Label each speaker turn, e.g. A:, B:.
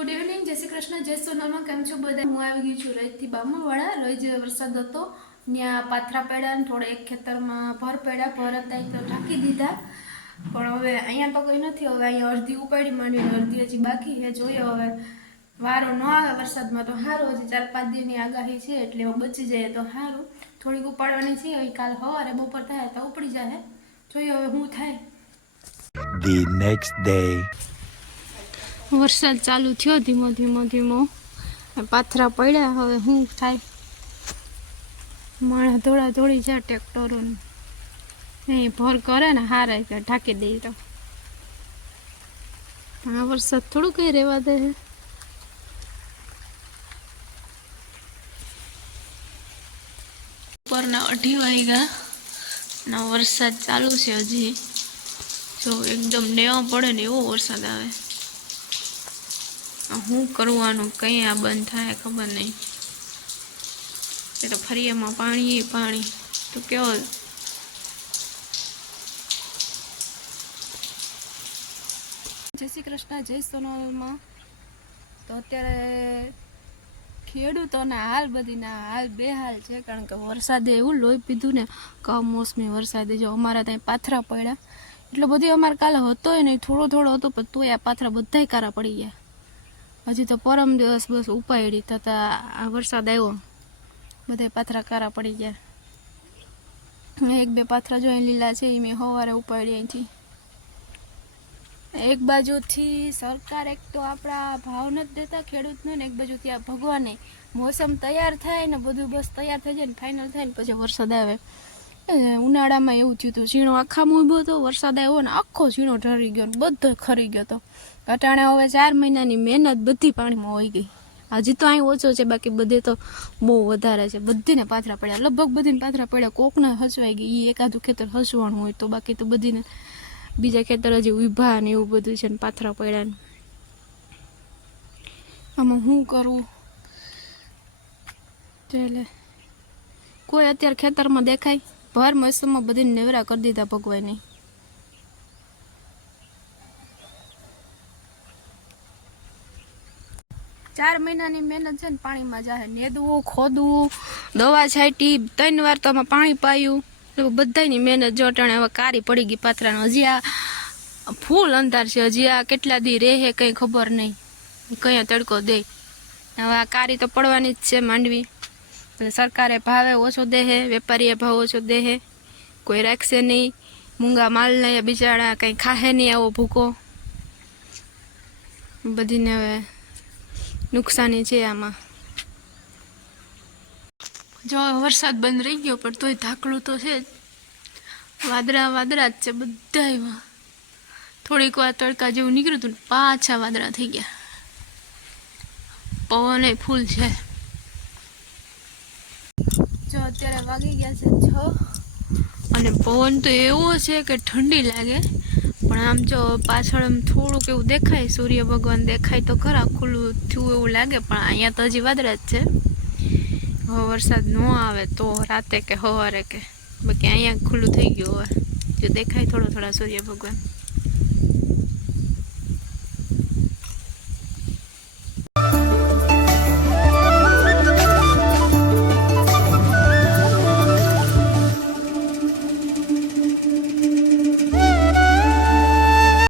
A: Good evening જય શ્રી કૃષ્ણ, જય સોનલમાં કેમ છો બધા? હું આવી ગઈ છું રહીથી બામણવાળા રહી જેવો વરસાદ હતો, ત્યાં પાથરા પડ્યા ને થોડા એક ખેતરમાં ભર પડ્યા, ભર હતા તો ઢાંકી દીધા. પણ હવે અહીંયા તો કોઈ નથી, હવે અહીંયા અડધી ઉપાડી માંડી અડધી હજી બાકી છે. જોઈએ હવે વારો ન આવે વરસાદમાં તો સારું, હજી ચાર પાંચ દિનની આગાહી છે એટલે હવે બચી જાય તો સારું. થોડીક ઉપાડવાની છે, હવે કાલ સવારે બપોર થાય તો ઉપડી જાય. જોઈએ હવે શું થાય.
B: The next day.
A: વરસાદ ચાલુ થયો ધીમો ધીમો ધીમો. પાથરા પડ્યા, હવે શું થાય? માણસ ધોળા ધોળી જાય ટ્રેક્ટરો એ ભર કરે ને હારે કે ઢાંકી દે તો. આ વરસાદ થોડું કઈ રહેવા દે છે બપોરના અઢી વાગ્યા ના વરસાદ ચાલુ છે હજી. જો એકદમ નેવા પડે ને એવો વરસાદ આવે. શું કરવાનું, કંઈ આ બંધ થાય ખબર નહીં. તે તો ફરિયામાં પાણી પાણી. તો કેવો? જય શ્રી કૃષ્ણ, જય સોનલમાં. તો અત્યારે ખેડૂતોના હાલ બધીના હાલ બે હાલ છે, કારણ કે વરસાદે એવું લોહી પીધું ને, કમોસમી વરસાદે જો અમારા ત્યાં પાથરા પડ્યા. એટલે બધી અમારે કાલે હતોય નહીં, થોડો થોડો હતો, પણ તોય આ પાથરા બધાય કારા પડી ગયા. હજી તો પરમ દિવસ બસ થતા આ વરસાદ આવ્યો. બધા પાથરા કારા પડી ગયા. એક બે પાથરા જો અહીં લીલા છે એ મેં સવારે ઉપાડી અહીંથી. એક બાજુથી સરકાર એક તો આપણા ભાવ નથી દેતા ખેડૂતને, ને એક બાજુથી આ ભગવાને. મોસમ તૈયાર થાય ને બધું બસ તૈયાર થઈ જાય ને ફાઇનલ થાય ને પછી વરસાદ આવે. ઉનાળામાં એવું થયું હતું ઝીણો આખા ઊભો હતો વરસાદ આવ્યો ને આખો ઝીણો ઢરી ગયો ને બધો ખરી ગયો હતો અટાણે હવે ચાર મહિનાની મહેનત બધી પાણીમાં હોઈ ગઈ. હજી તો અહીં ઓછો છે, બાકી બધે તો બહુ વધારે છે. બધીને પાથરા પડ્યા. લગભગ બધીને પાથરા પડ્યા. કોકને હસવાઈ ગઈ. એ એકાદું ખેતર હસવાનું હોય તો બાકી તો બધીને બીજા ખેતર હજી ઊભા ને એવું બધું છે ને પાથરા પડ્યા આમાં શું કરવું એટલે કોઈ અત્યારે ખેતરમાં દેખાય? ભર મોસમમાં બધીને નેવરા કરી દીધા ભગવાને. ચાર મહિનાની મહેનત છે ને પાણીમાં જાય નેદવું, ખોદવું, દવા છાંટી, ત્રણ વાર તો આમાં પાણી પાયું. એટલે બધાની મહેનત જોટાણે હવે કારી પડી ગઈ પાથરાને હજી આ ફૂલ અંધાર છે. હજી આ કેટલા દી રહે કંઈ ખબર નહીં. કયા તડકો દે. હવે આ કારી તો પડવાની જ છે માંડવી. એટલે સરકારે ભાવે ઓછો દેહે વેપારીએ ભાવ ઓછો દેહે કોઈ રાખશે નહીં. મૂંગા માલને બિચારા કંઈ ખાહે નહીં આવો ભૂકો. બધીને હવે નુકસાની છે આમાં. જો વરસાદ બંધ રહી ગયો, પણ તોય ધાકડું તો છે જ. વાદળા વાદળા જ છે બધા થોડીક વાર તડકા જેવું નીકળ્યું હતું પાછા વાદળા થઈ ગયા. પવન ફૂલ છે. જો અત્યારે વાગી ગયા છે છ. અને પવન તો એવો છે કે ઠંડી લાગે. પણ આમ જો પાછળ આમ થોડુંક એવું દેખાય, સૂર્ય ભગવાન દેખાય તો ખરા ખુલ્લું થયું એવું લાગે, પણ અહીંયા તો હજી વાદળા જ છે. હવે વરસાદ ન આવે તો રાતે કે સવારે કે, બાકી અહીંયા ખુલ્લું થઈ ગયું હવે. જો દેખાય થોડો થોડા સૂર્ય ભગવાન.